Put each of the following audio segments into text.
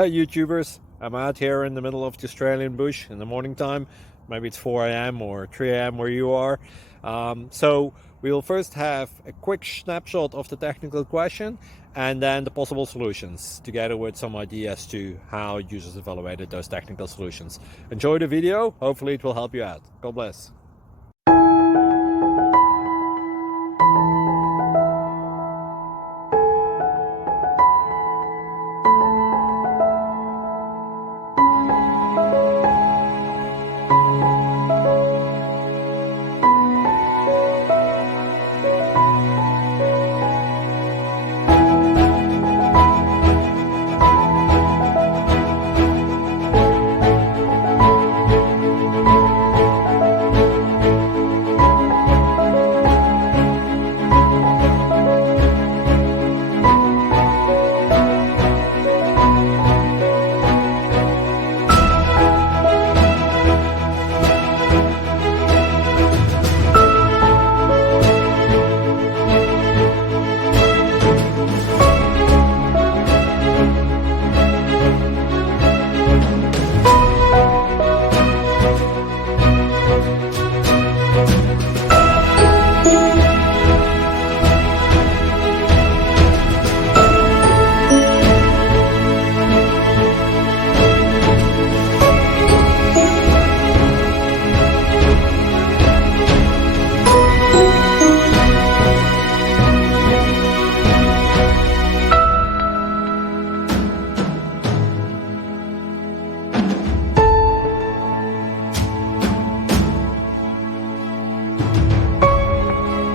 Hey YouTubers, I'm out here in the middle of the Australian bush in the morning time. Maybe it's 4 a.m. or 3 a.m. where you are. So we'll first have a quick snapshot of the technical question and then the possible solutions, together with some ideas to how users evaluated those technical solutions. Enjoy the video, hopefully it will help you out. God bless.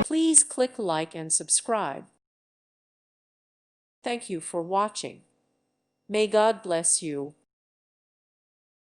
Please click like and subscribe. Thank you for watching. May God bless you.